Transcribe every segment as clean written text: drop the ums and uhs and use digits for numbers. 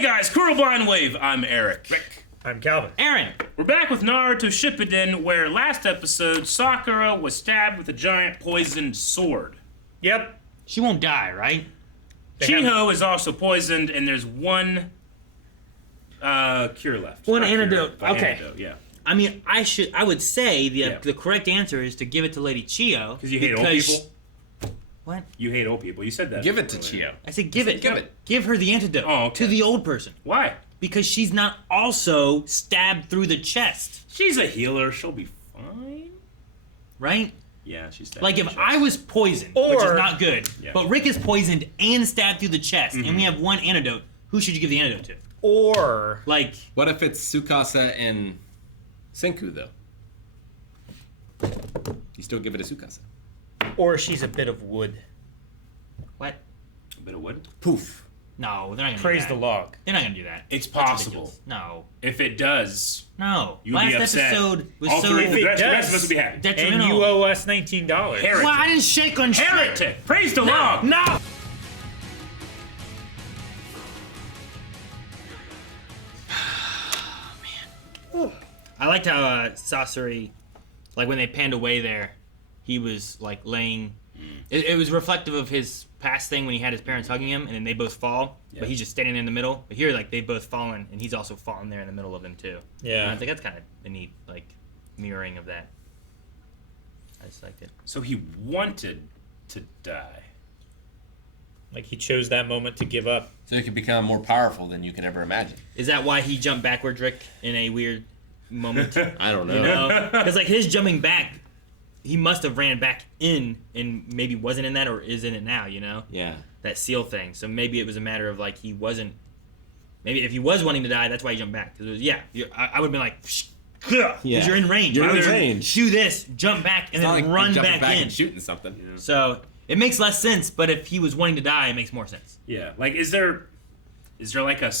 Hey guys, Kuro Blind Wave. I'm Eric. Rick. I'm Calvin. Aaron. We're back with Naruto Shippuden, where last episode Sakura was stabbed with a giant poisoned sword. Yep. She won't die, right? Chiho is also poisoned, and there's one cure left. One Not antidote. Cure, but Okay. Antidote, yeah. I mean, I would say Yeah. the correct answer is to give it to Lady Chiyo. Because you hate old people? What? You hate old people. You said that. Give it to earlier. Chiyo. I said give it. Give it. Give her the antidote Okay. to the old person. Why? Because she's not also stabbed through the chest, She's a healer. She'll be fine. right? Yeah, she's stabbed. Like in if the I chest. was poisoned, which is Or- not good, Yeah. but Rick is poisoned and stabbed through the chest, and we have one antidote, who should you give the antidote to? Or Like, What if it's Tsukasa and Senku, though? You still give it to Tsukasa. she's a bit of wood. what? A bit of wood. Poof. No, they're not gonna Praise do the that. log. They're not gonna do that. It's That's possible. ridiculous. No. If it does, No. you'll Last be upset. episode was All so three, the rest of does. us will be happy. And detrimental. you owe us $19. Heretic. Well, I didn't shake on shit. Heretic! Praise the No, Lord! no. I liked how Sasori, like when they panned away there, he was like laying. It was reflective of his past thing when he had his parents hugging him, and then they both fall, Yeah. but he's just standing in the middle. But here, like they've both fallen, and he's also fallen there in the middle of them too. Yeah. And I think that's kind of a neat like mirroring of that. I just liked it. So he wanted to die. Like he chose that moment to give up. So you can become more powerful than you could ever imagine. Is that why he jumped backwards, Rick, in a weird moment? I don't know. You know, because like his jumping back, he must have ran back in and maybe wasn't in that or is in it now. You know, Yeah. that seal thing. So maybe it was a matter of like he wasn't. Maybe if he was wanting to die, that's why he jumped back. Because I would have been like, because Yeah. you're in range. You're Why in would you range. Do this, jump back, and It's not then like run jumping back in. and shooting something. Yeah. So it makes less sense. But if he was wanting to die, it makes more sense. Yeah, like is there like a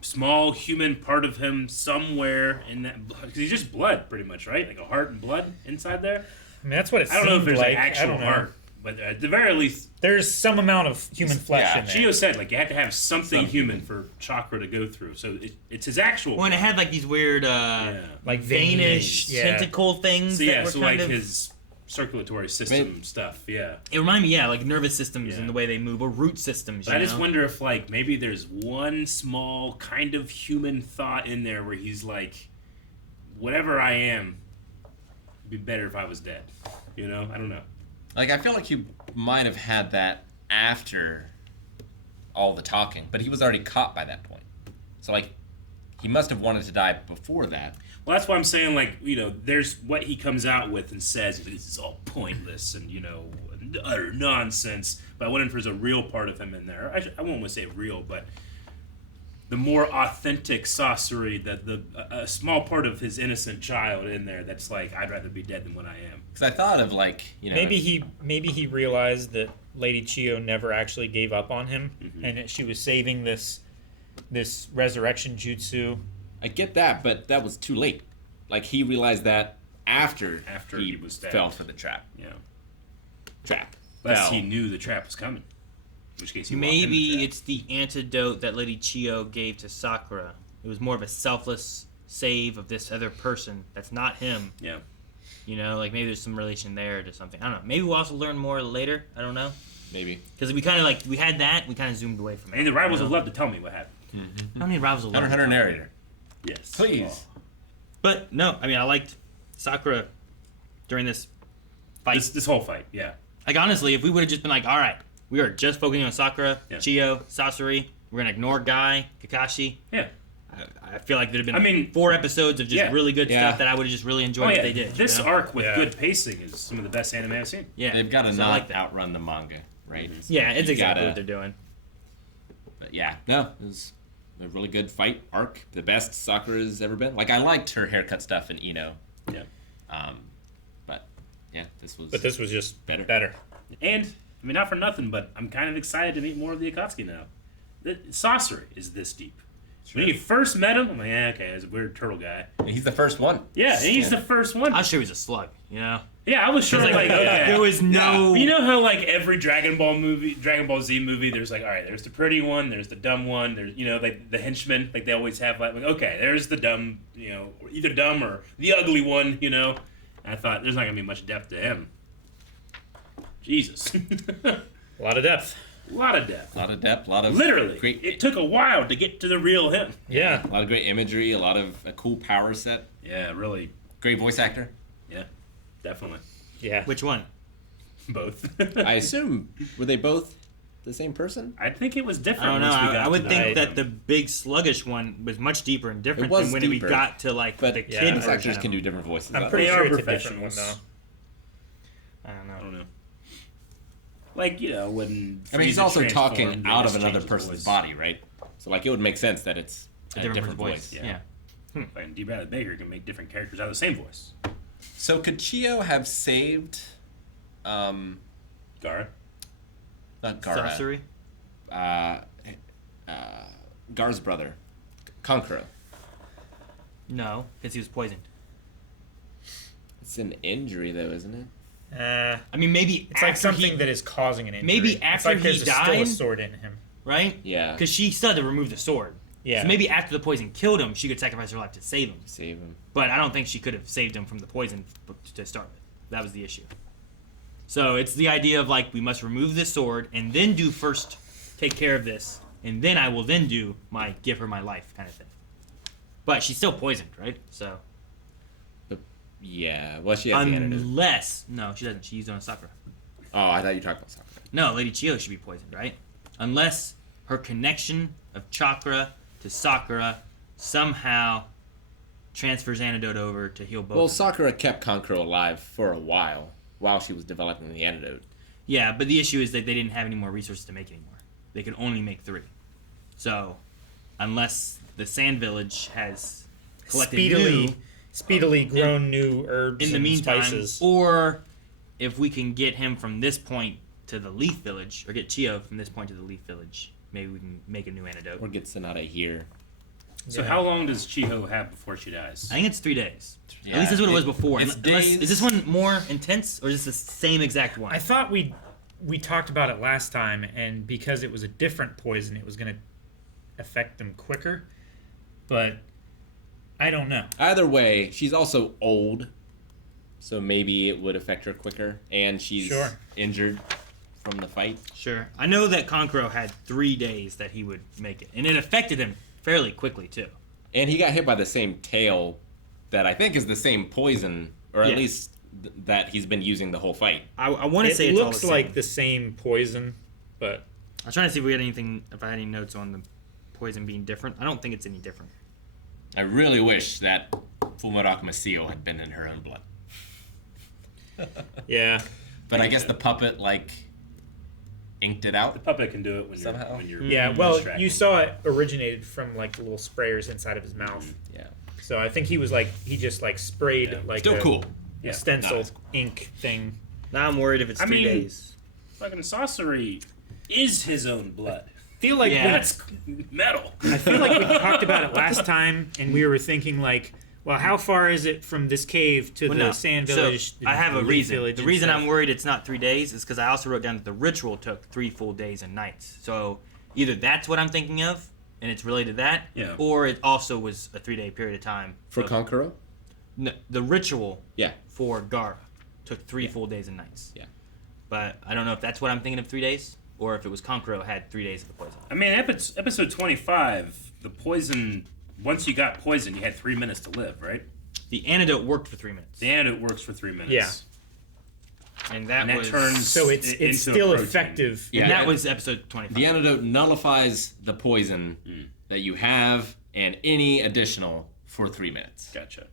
small human part of him somewhere in that? Because he's just blood, pretty much, right? Like a heart and blood inside there. I mean, that's what it I don't know if seemed there's like. an I actual don't know. heart, but at the very least, There's some amount of human flesh yeah, in there. Chiyo said like you had to have something human for chakra to go through. So it's his actual. Well, and it had like these weird, yeah. like veinish yeah. tentacle things. So that yeah, were so kind like of, his circulatory system stuff. Yeah. It reminded me, like nervous systems Yeah. and the way they move, or root systems. But I just wonder if like maybe there's one small kind of human thought in there where he's like, whatever I am, it'd be better if I was dead. You know, I don't know. Like, I feel like he might have had that after all the talking, but he was already caught by that point. So, like, he must have wanted to die before that. Well, that's why I'm saying, like, you know, there's what he comes out with and says, this is all pointless and, you know, utter nonsense. But I wonder if there's a real part of him in there. I won't want to say real, but the more authentic Sasori, a small part of his innocent child in there that's like, I'd rather be dead than what I am. Because I thought of, like, you know... Maybe he realized that Lady Chiyo never actually gave up on him, and that she was saving this resurrection jutsu. I get that, but that was too late. Like, he realized that after he was stabbed. fell for the trap. Yeah. Trap. Unless Fell. he knew the trap was coming. In which case he walked in maybe the trap. it's the antidote that Lady Chiyo gave to Sakura. It was more of a selfless save of this other person that's not him. Yeah. You know, like maybe there's some relation there to something. I don't know. Maybe we'll also learn more later. I don't know. Maybe. Because we kind of like, we had that, we kind of zoomed away from it. And the rivals you would know? love to tell me what happened. I don't need rivals to Hunter narrator. Yes. Please. But no, I mean, I liked Sakura during this fight. This whole fight, yeah. Like, honestly, if we would have just been like, all right, we are just focusing on Sakura, Yeah. Chiyo, Sasori, we're going to ignore Guy, Kakashi. Yeah. I feel like there'd have been I mean, 4 episodes of just yeah. really good Yeah. stuff that I would have just really enjoyed Oh, yeah. if they did. This you know? arc with Yeah. good pacing is some of the best anime I've seen. Yeah. They've got to So I not like that. outrun the manga, right? Yeah, it's You exactly gotta- what they're doing. But yeah, no, it was a really good fight arc. The best Sakura's ever been. Like, I liked her haircut stuff in Ino. Yeah. But yeah, this was. But this was just Better. better. And, I mean, not for nothing, but I'm kind of excited to meet more of the Akatsuki now. Sasori is this deep. When you first met him, I'm like, okay, he's a weird turtle guy. He's the first one. Yeah, and he's the first one. I'm sure he was a slug, you know? Yeah, I was sure. Like, okay. There was no. You know how like every Dragon Ball Z movie, there's like, all right, there's the pretty one, there's the dumb one, there's like the henchmen, like they always have like, okay, there's the dumb, either dumb or the ugly one, And I thought there's not gonna be much depth to him. Jesus. A lot of depth. A lot of depth. A lot of depth. A lot of Literally, great. it took a while to get to the real him. Yeah. A lot of great imagery. A lot of a cool power set. Yeah, really. Great voice actor. Yeah, definitely. Yeah. Which one? Both. I assume, were they both the same person? I think it was different. I don't know. once we got I to would the think right that one. the big sluggish one was much deeper and different It was than when deeper, we got to like But the yeah, kid voice version actors of can him. do different voices. I'm I pretty They sure are it's a different one, professionals. though. I don't I don't know. know. Like, when I mean, he's Frieza also transformed, talking they out of just another changed his person's voice. body, right? So like, it would make sense that it's a different voice. Yeah. And D. Bradley Baker can make different characters out of the same voice. So could Chio have saved, Gara. not Gara, Sasori? Gar's brother, Kankuro. No, because he was poisoned. It's an injury, though, isn't it? I mean, maybe It's like after something he, that is causing an injury. Maybe It's after like he there's still died? a sword in him. right? Yeah. Because she still had to remove the sword. Yeah. So maybe after the poison killed him, she could sacrifice her life to save him. Save him. But I don't think she could have saved him from the poison to start with. That was the issue. So it's the idea of like, we must remove this sword and then take care of this, and then I will then give her my life kind of thing. But she's still poisoned, right? So Yeah. Well, she has the antidote. unless no, she doesn't. She used it on Sakura. Oh, I thought you talked about Sakura. No, Lady Chio should be poisoned, right? Unless her connection of chakra to Sakura somehow transfers antidote over to heal both. Well, of them. Sakura kept Kankuro alive for a while she was developing the antidote. Yeah, but the issue is that they didn't have any more resources to make anymore. They could only make 3. So, unless the Sand Village has collected speedily grown new herbs in the and meantime, spices. or if we can get him from this point to the Leaf Village, or get Chio from this point to the Leaf Village, maybe we can make a new antidote. Or get Sonata here. So Yeah. how long does Chiho have before she dies? I think it's 3 days. Yeah, At least that's what it was before. it's Unless- days. is this one more intense, or is this the same exact one? I thought we talked about it last time, and because it was a different poison, it was going to affect them quicker. But I don't know. Either way, she's also old, so maybe it would affect her quicker. And she's Sure. injured from the fight. Sure. I know that Kankuro had 3 days that he would make it, and it affected him fairly quickly too. And he got hit by the same tail that I think is the same poison, or at Yeah. least that he's been using the whole fight. I want to It say it's all looks the same. like the same poison, but I was trying to see if we had anything, if I had any notes on the poison being different. I don't think it's any different. I really wish that Fullmetal Masio had been in her own blood. yeah. But I guess the puppet, inked it The out. puppet can do it when Somehow. you're Yeah, well, distracted. you saw it originated from like the little sprayers inside of his mouth. Yeah. So I think he just sprayed Yeah. like Still a, cool. Yeah. a stencil No. ink thing. Now I'm worried if it's I 3 mean- days. Fucking Sasori is his own blood. Feel like Yeah. That's metal. I feel like we talked about it last time, and we were thinking like, well, how far is it from this cave to Well, the no. Sand So, Village? I have a Leaf reason. Village The and reason stuff? I'm worried it's not 3 days is because I also wrote down that the ritual took 3 full days and nights. So either that's what I'm thinking of, and it's related to that, Yeah. or it also was a 3-day period of time. For of- Kankuro? No, the ritual Yeah. for Gara took 3 full days and nights. Yeah. But I don't know if that's what I'm thinking of 3 days, or if it was Kankuro had 3 days of the poison. I mean, episode 25, the poison. Once you got poison, you had 3 minutes to live, right? The antidote worked for 3 minutes. The antidote works for 3 minutes. Yeah. And that, And that was turns- So it's into a still protein. effective. and Yeah. that was episode 25. The antidote nullifies the poison that you have and any additional for 3 minutes. Gotcha.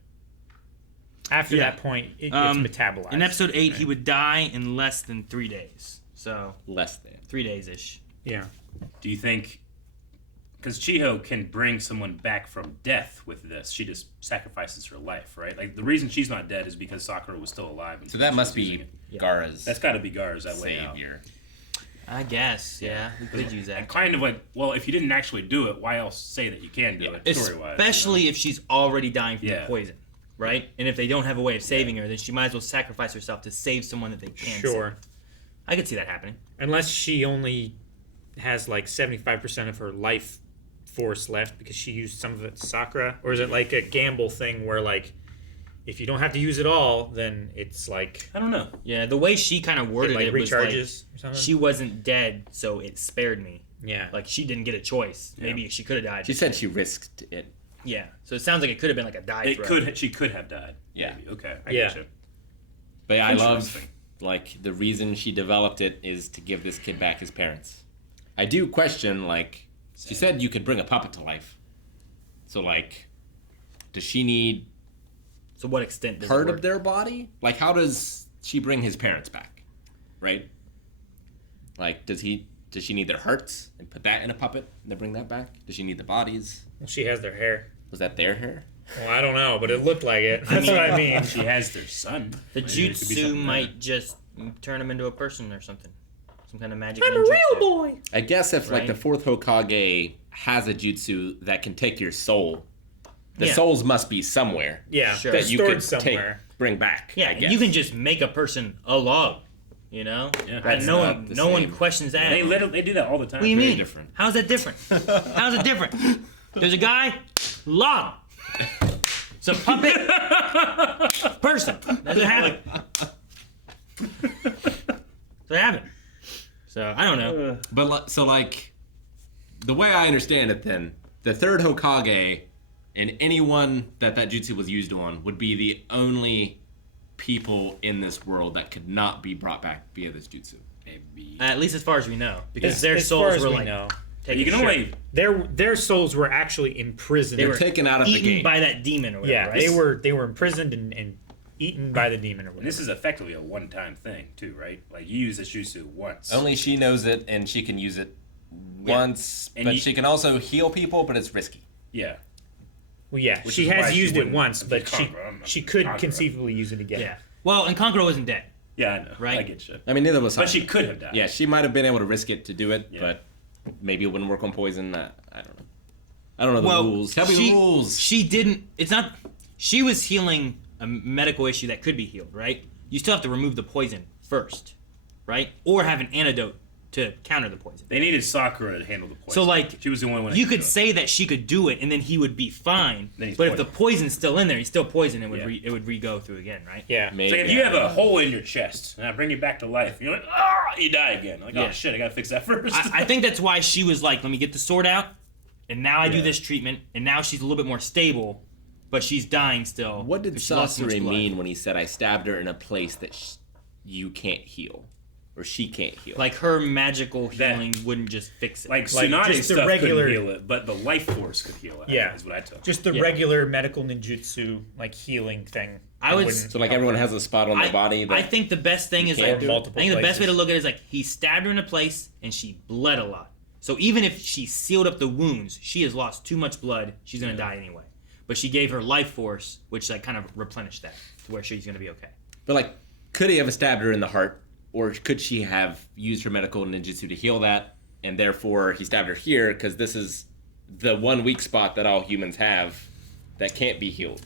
After Yeah. that point, it gets Um, metabolized. In episode 8, he would die in less than 3 days. So Less than. 3 days ish. Yeah. Do you think? Because Chiho can bring someone back from death with this. She just sacrifices her life, right? Like the reason she's not dead is because Sakura was still alive. So that she must was using be it. Gara's That's got to be Gar's that way out. savior. I guess, yeah. We could use And that. kind of like, well, if you didn't actually do it, why else say that you can do it story-wise? Especially if she's already dying from Yeah. the poison. right? And if they don't have a way of saving her, then she might as well sacrifice herself to save someone that they can Sure. save. I could see that happening. Unless she only has like 75% of her life force left because she used some of it to Sakura, or is it like a gamble thing where like if you don't have to use it all, then it's like I don't know. Yeah, the way she kind of it worded like it was like, recharges or something. she wasn't dead, so it spared me. Yeah. Like, she didn't get a choice. Maybe she could have died. She said she risked it. Yeah. So it sounds like it could have been like a die throw. She could have died. Yeah. Maybe. Okay. I Yeah. get you. But yeah, I love, Interesting. like, the reason she developed it is to give this kid back his parents. I do question, like, she said you could bring a puppet to life. So, like, does she need So what extent does it part work? of their body? Like, how does she bring his parents back? Right? Like, does she need their hearts and put that in a puppet and then bring that back? Does she need the bodies? Well, she has their hair. Was that their hair? Well, I don't know, but it looked like it. That's what I mean. She has their son. The Maybe it could be jutsu something might just turn him into a person or something. Some kind of magic. I'm a real boy. I guess if, like, Right. the fourth Hokage has a jutsu that can take your soul, the Yeah. souls must be somewhere. Yeah, Sure. they're That you stored could somewhere. bring back. Yeah, I and guess. you can just make a person a log, you know? Yeah. And That's no not one, the no one same. questions that. They do that all the time. What do you very mean? different. How's that different? How's it different? There's a guy, log. It's a puppet person. That's what happened. That's what happened. So, I don't know. But so, like, the way I understand it, then the third Hokage and anyone that jutsu was used on would be the only people in this world that could not be brought back via this jutsu. Maybe. At least as far as we know. Because As- their as far souls as were we like know. taken. You can only. Their souls were actually imprisoned. They were taken out of the eaten game. by that demon or whatever, yeah, right? they were imprisoned and eaten by the demon or And whatever. this is effectively a one-time thing too, right? Like you use this jutsu once. Only she knows it, and she can use it Yeah. once. And But you- she can also heal people, but it's risky. Yeah. Well, yeah, Which she is why has she used it wouldn't once, be but Conqueror. she could Conqueror. conceivably use it again. Yeah. Well, and Conqueror wasn't dead. Yeah, I know. Right? I get you. I mean, neither was But Sakura. she could have died. Yeah, she might have been able to risk it to do it, Yeah. but maybe it wouldn't work on poison. I don't know. I don't know the Well, rules. Tell me she, the rules. She didn't. It's not. She was healing a medical issue that could be healed, right? You still have to remove the poison first, right? Or have an antidote to counter the poison. They needed Sakura to handle the poison. So, like, she was the only one. that You do could it. say that she could do it, and then he would be fine. Then he's But if the poisoned. poison's still in there, he's still poisoned, and Yeah. it would re-go through again, right? Yeah. It's like if you have a hole in your chest and I bring you back to life, you're like, you die again. Like, Yeah. oh shit, I gotta fix that first. I think that's why she was like, let me get the sword out, and now I do Yeah. this treatment, and now she's a little bit more stable, but she's dying still. What did 'cause she lost so much Sasori blood. mean when he said, I stabbed her in a place that you can't heal? Or she can't heal? Like, her magical That- healing wouldn't just fix it. like Like, Tsunade just the stuff regular- couldn't heal it, but the life force could heal it. Yeah. is what I took. Just the Yeah. regular medical ninjutsu like healing thing. I would- wouldn't so, like, help everyone her. has a spot on their body that I think the best thing is can't like, do it. I Multiple think the best way to places. look at it is like, he stabbed her in a place, and she bled a lot. So even if she sealed up the wounds, she has lost too much blood, she's gonna die anyway. But she gave her life force, which like kind of replenished that to where she's gonna be okay. But, like, could he have stabbed her in the heart? Or could she have used her medical ninjutsu to heal that? And therefore, he stabbed her here because this is the one weak spot that all humans have that can't be healed.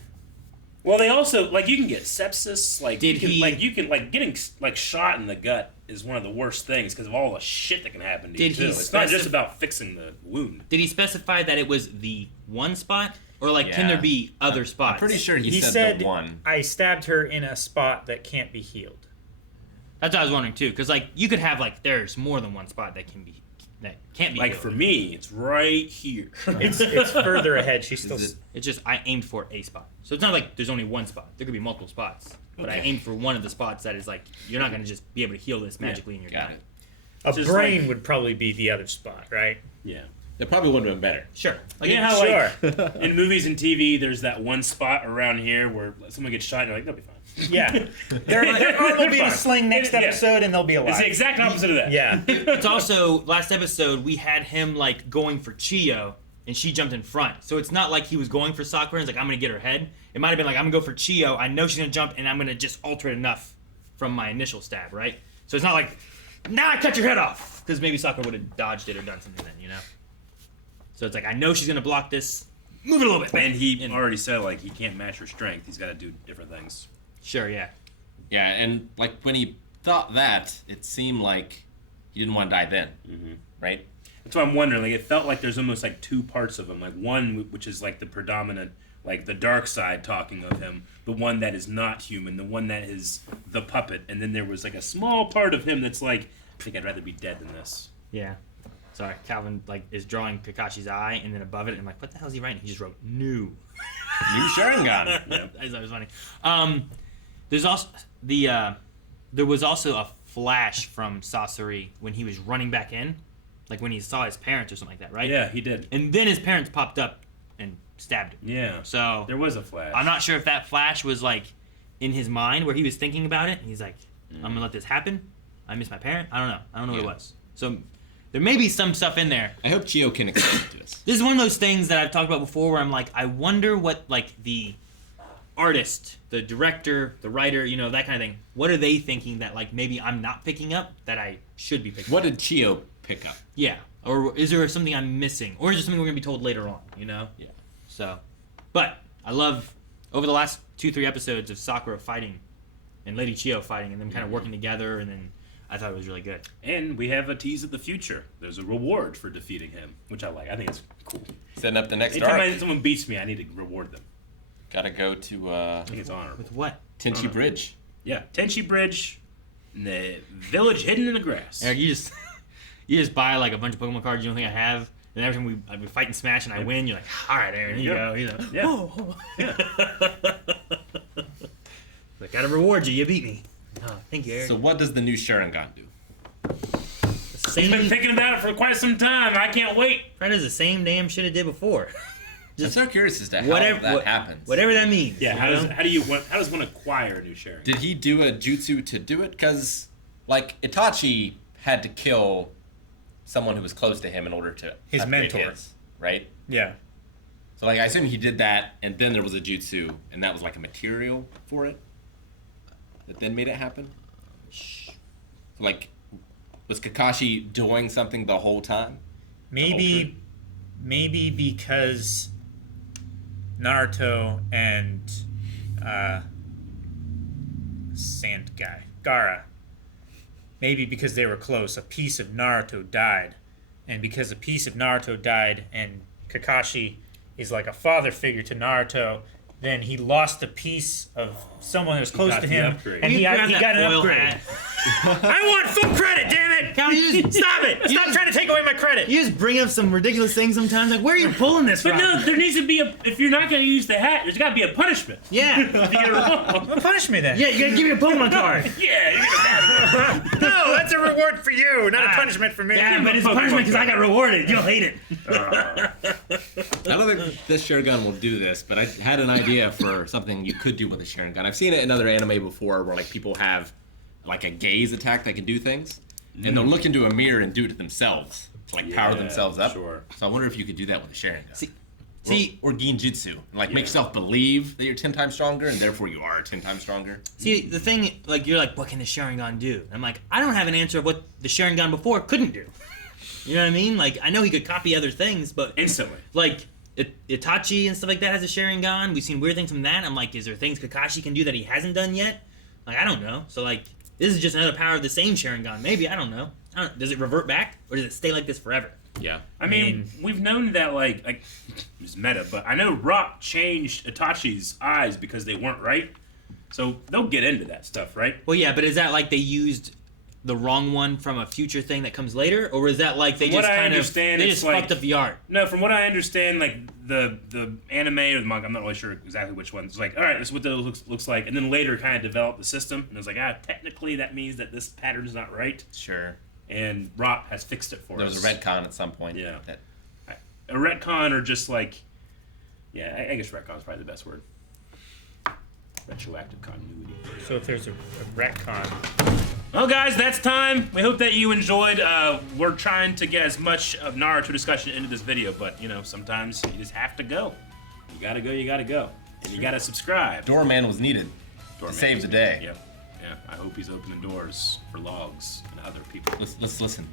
Well, they also like you can get sepsis. Like Did you can getting like shot in the gut is one of the worst things because of all the shit that can happen to Did you he too. It's not just specif- about fixing the wound. Did he specify that it was the one spot, or like can Yeah. there be other spots? I'm pretty sure he, He said, said, the one. I stabbed her in a spot that can't be healed. That's what I was wondering too, because like you could have like there's more than one spot that can't be Like healed. for me, it's right here. It's further ahead. She's still. Is it- It's just I aimed for a spot, so it's not like there's only one spot. There could be multiple spots, but I aimed for one of the spots that is like you're not gonna just be able to heal this magically in your Got body. it. A just brain like- would probably be the other spot, right? Yeah. It probably would have been better. Sure. Like You know how Sure. like in movies and TV, there's that one spot around here where someone gets shot, and you're like, they'll be fine. Yeah. Their arm will be the fine. sling next Yeah. episode, and they'll be alive. It's the exact opposite of that. Yeah. it's also last episode we had him like going for Chiyo and she jumped in front. So it's not like he was going for Sakura and he's like I'm gonna get her head. It might have been like I'm gonna go for Chiyo. I know she's gonna jump and I'm gonna just alter it enough from my initial stab, right? So it's not like now I cut your head off because maybe Sakura would have dodged it or done something then, you know. So it's like I know she's gonna block this. move it a little bit. And he already said like he can't match her strength. He's got to do different things. Sure, yeah. Yeah, and like when he thought that, it seemed like he didn't want to die then, right? That's why I'm wondering. Like, it felt like there's almost like two parts of him. Like one, which is like the predominant, like the dark side talking of him. The one that is not human. The one that is the puppet. And then there was like a small part of him that's like, I think I'd rather be dead than this. Yeah. Sorry, Calvin like is drawing Kakashi's eye, and then above it, I'm like, what the hell is he writing? He just wrote new. New Sharingan. Yep. That was funny. There's also there was also a flash from Sasori when he was running back in, like when he saw his parents or something like that, right? Yeah, he did. And then his parents popped up and stabbed him. Yeah. So there was a flash. I'm not sure if that flash was like in his mind where he was thinking about it, and he's like, I'm gonna let this happen. I miss my parent. I don't know what it was. So there may be some stuff in there. I hope Chio can explain it to us. This is one of those things that I've talked about before where I'm like, I wonder what like the artist, the director, the writer, you know, that kind of thing, what are they thinking that like maybe I'm not picking up that I should be picking What up? did Chio pick up? Yeah. Or is there something I'm missing? Or is there something we're going to be told later on, you know? Yeah. So, but I love, over the last 2-3 episodes of Sakura fighting and Lady Chio fighting and them kind of working together, and then I thought it was really good. And we have a tease of the future. There's a reward for defeating him, which I like. I think it's cool. Setting up the next Anytime arc. someone beats me, I need to reward them. Gotta go to I think it's honorable. With what? Tenchi Bridge. Yeah, Tenchi Bridge, in the village hidden in the grass. Eric, you just you just buy like a bunch of Pokemon cards you don't think I have, and every time we fight and smash and I win, you're like, all right, Aaron, here you go. You know, Yeah. oh. Like, gotta reward you. You beat me. Oh, thank you, Eric. So what does the new Sharingan do? He's been thinking about it for quite some time. I can't wait. That is the same damn shit it did before. I'm so curious as to how Whatever that happens. Whatever that means. Yeah, you how know? does one acquire a new Sharingan? Did he do a jutsu to do it? Because, like, Itachi had to kill someone who was close to him in order to His upgrade mentor. his, right? Yeah. So like I assume he did that, and then there was a jutsu, and that was like a material for it that then made it happen. So like, was Kakashi doing something the whole time? Maybe because Naruto and Sand guy, Gaara, maybe because they were close, a piece of Naruto died. And because a piece of Naruto died and Kakashi is like a father figure to Naruto, then he lost a piece of someone who was close got to the him, upgrade. and he got an foil upgrade. hat. I want full credit, damn it! Stop it! Stop trying to take away my credit! You just bring up some ridiculous things sometimes. Like, where are you pulling this But from? no, there needs to be if you're not going to use the hat, there's got to be a punishment. Yeah. If you get it wrong. Well, punish me then. Yeah, you gotta give me a Pokemon card. Yeah, you're gonna No, that's a reward for you, not a Ah. punishment for me. Yeah, but it's a punishment because I got rewarded. You'll hate it. I don't think this Sharingan will do this, but I had an idea for something you could do with a Sharingan. I've seen it in other anime before where like people have like a gaze attack that can do things, and they'll look into a mirror and do it themselves to like power themselves up. Sure. So I wonder if you could do that with a Sharingan. See, or Ginjutsu. Like make yourself believe that you're 10 times stronger and therefore you are 10 times stronger. See, the thing, like, you're like, what can the Sharingan do? I'm like, I don't have an answer of what the Sharingan before couldn't do. You know what I mean? Like, I know he could copy other things, but Instantly. like Itachi and stuff like that has a Sharingan. We've seen weird things from that. I'm like, is there things Kakashi can do that he hasn't done yet? Like, I don't know. So like, this is just another power of the same Sharingan. Maybe, I don't know. Does it revert back or does it stay like this forever? Yeah. I mean, we've known that, like it's meta, but I know Rock changed Itachi's eyes because they weren't right. So they'll get into that stuff, right? Well, yeah, but is that like they used the wrong one from a future thing that comes later, or is that like they From what just I kind of understand, they it's just like- fucked up the art? No, from what I understand, like the anime or the manga, I'm not really sure exactly which one. It's like, all right, this is what that looks like, and then later kind of developed the system, and it was like, technically that means that this pattern's not right, Sure. and Rock has fixed it for There us. was a retcon at some point. Yeah. That, A retcon, or just like, yeah, I guess retcon is probably the best word. Retroactive continuity. So if there's a retcon, Well, guys, that's time. We hope that you enjoyed. We're trying to get as much of Naruto discussion into this video, but, you know, sometimes you just have to go. You gotta go, you gotta go. And you gotta subscribe. Doorman was needed Doorman. to save the day. Yep. Yeah, I hope he's opening doors for logs and other people. Let's listen.